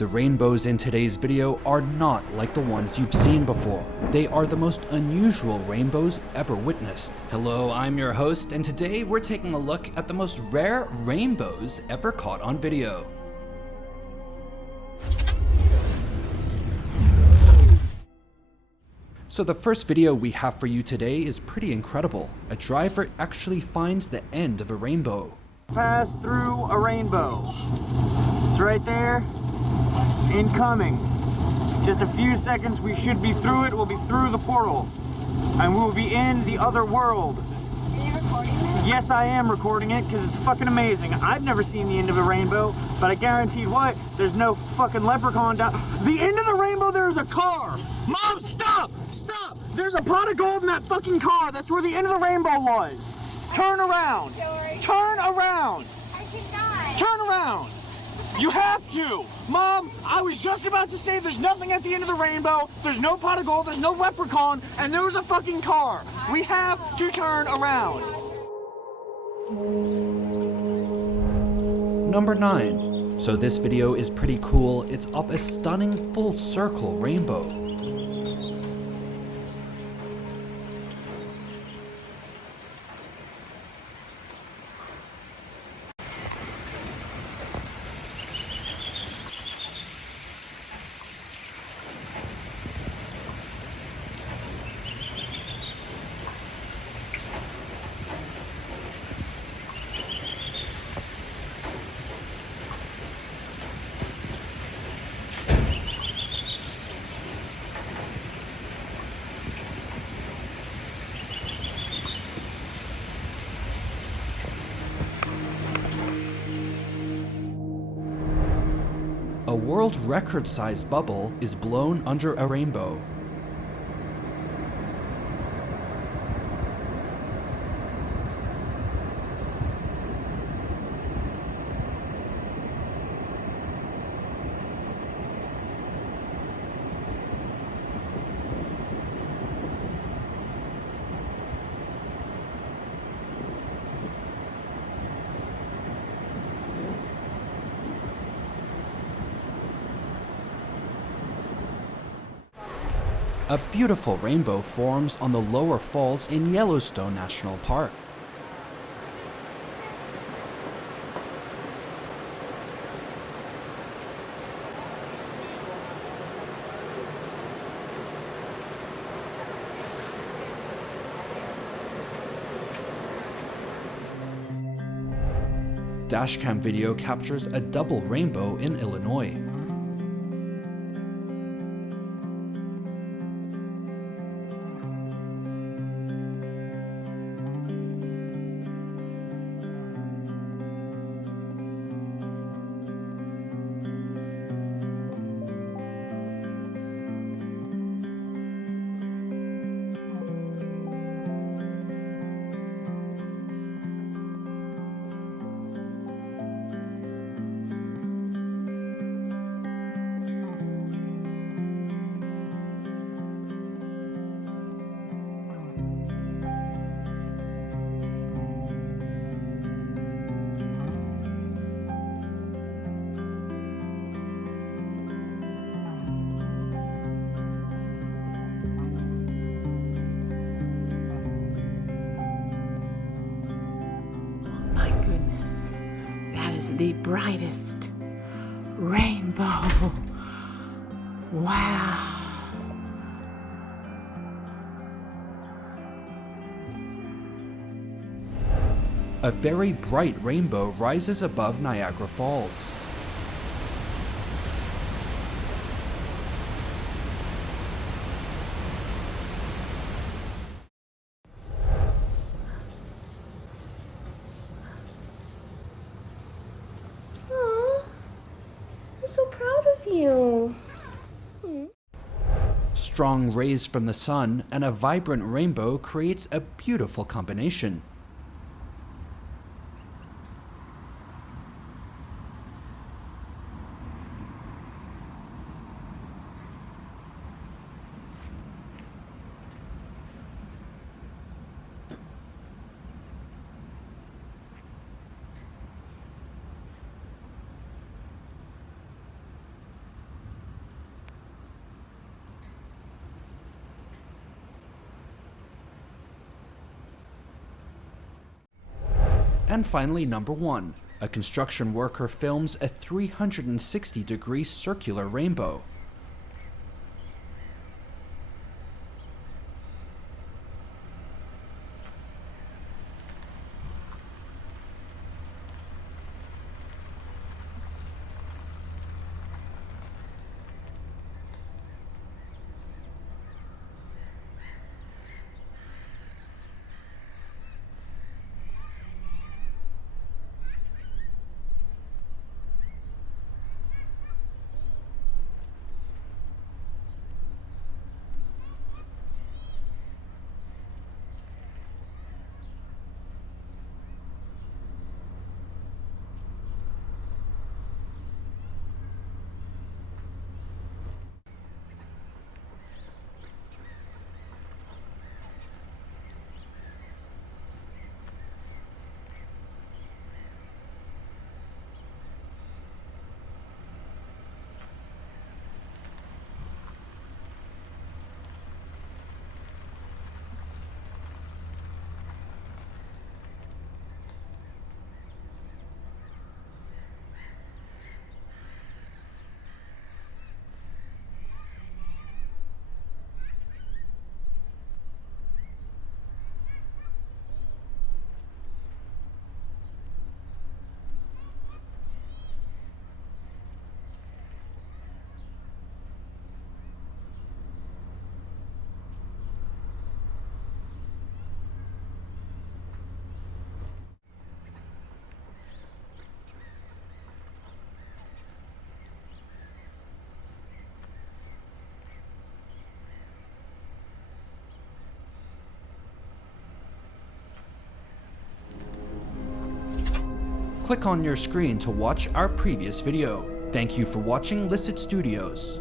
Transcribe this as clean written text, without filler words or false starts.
The rainbows in today's video are not like the ones you've seen before. They are the most unusual rainbows ever witnessed. Hello, I'm your host, and today we're taking a look at the most rare rainbows ever caught on video. So the first video we have for you today is pretty incredible. A driver actually finds the end of a rainbow. Pass through a rainbow. It's right there. Incoming. Just a few seconds, we should be through it. We'll be through the portal. And we'll be in the other world. Are you recording this? Yes, I am recording it because it's fucking amazing. I've never seen the end of a rainbow, but I guaranteed what? There's no fucking leprechaun down. The end of the rainbow, there's a car. Mom, stop! Stop! There's a pot of gold in that fucking car. That's where the end of the rainbow was. Turn around. Turn around. I cannot. Turn around. You have to! Mom, I was just about to say there's nothing at the end of the rainbow, there's no pot of gold, there's no leprechaun, and there was a fucking car. We have to turn around. Number 9. So this video is pretty cool. It's of a stunning full circle rainbow. A world record-sized bubble is blown under a rainbow. A beautiful rainbow forms on the lower falls in Yellowstone National Park. Dashcam video captures a double rainbow in Illinois. The brightest rainbow. Wow. A very bright rainbow rises above Niagara Falls. Strong rays from the sun and a vibrant rainbow creates a beautiful combination. And finally, number 1. A construction worker films a 360-degree circular rainbow. Click on your screen to watch our previous video. Thank you for watching Licit Studios.